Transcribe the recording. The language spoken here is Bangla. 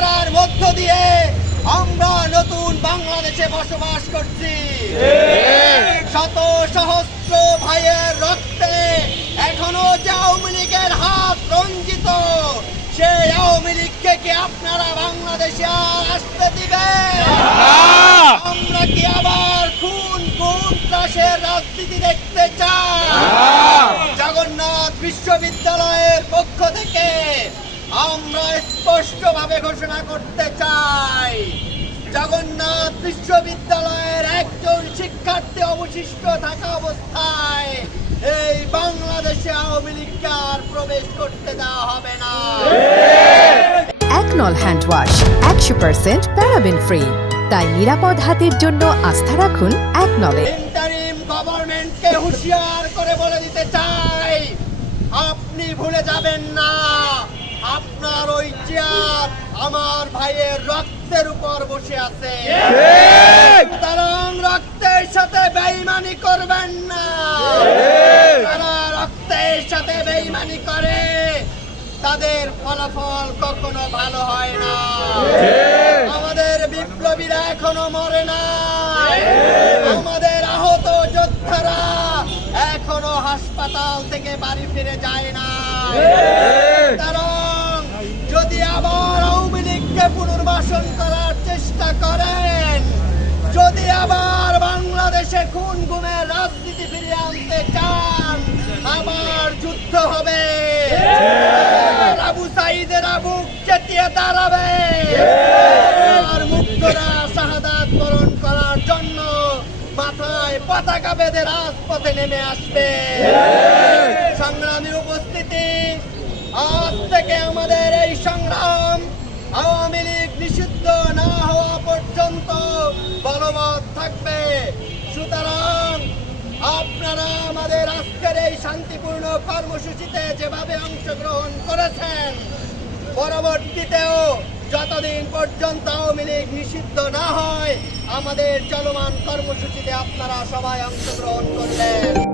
করার মধ্য দিয়ে আমরা নতুন বাংলাদেশে বসবাস করছি। শত সহস্র ভাইয়ের রক্তে এখনো যে আওয়ামী লীগের হাত রঞ্জিত, সেই আওয়ামী লীগকে কি আপনারা বাংলাদেশে আর আসতে দিবেন? আমরা কি আবার খুন ত্রাসের রাজনীতি দেখতে চাই? জগন্নাথ বিশ্ববিদ্যালয়ের পক্ষ থেকে আমরা স্পষ্টভাবে ঘোষণা করতে চাই, জগন্নাথ বিশ্ববিদ্যালয়ের একজন শিক্ষার্থী অবশিষ্ট থাকা অবস্থায় এই বাংলাদেশে আওয়ামী লীগকে আর প্রবেশ করতে দেওয়া হবে না। একনল হ্যান্ড ওয়াশ 100% প্যারাবেন ফ্রি, তাই নিরাপদ হাতের জন্য আস্থা রাখুন একনলে। ইন্টারিম গভর্নমেন্টকে হুঁশিয়ার করে বলে দিতে চাই, আপনি ভুলে যাবেন না আপনার ওই চেয়ার আমার ভাইয়ের রক্তের উপর বসে আছে। সুতরাং রক্তের সাথে বেঈমানি করবেন না। যারা রক্তের সাথে বেঈমানি করে তাদের ফলাফল কখনো ভালো হয় না। আমাদের বিপ্লবীরা এখনো মরে না, আমাদের আহত যোদ্ধারা এখনো হাসপাতাল থেকে বাড়ি ফিরে যায় না। কারণ যদি আবার আওয়ামী লীগকে পুনর্বাসন করার চেষ্টা করেন, যদি আবার বাংলাদেশে খুন গুমের রাজনীতি ফিরিয়ে আনতে চান, আবার যুদ্ধ হবে। আবু সাঈদেরা বুক চেতিয়ে দাঁড়াবে আর মুক্তরা শাহাদাত বরণ করার জন্য মাথায় পতাকা বেঁধে রাজপথে নেমে আসবে। সংগ্রামী উপস্থিতি, আজ থেকে আমাদের এই সংগ্রাম আওয়ামী লীগ নিষিদ্ধ না হওয়া পর্যন্ত বলবৎ থাকবে। সুতরাং আপনারা আমাদের আজকের এই শান্তিপূর্ণ কর্মসূচিতে যেভাবে অংশগ্রহণ করেছেন, পরবর্তীতেও যতদিন পর্যন্ত আওয়ামী লীগ নিষিদ্ধ না হয় আমাদের চলমান কর্মসূচিতে আপনারা সবাই অংশগ্রহণ করবেন।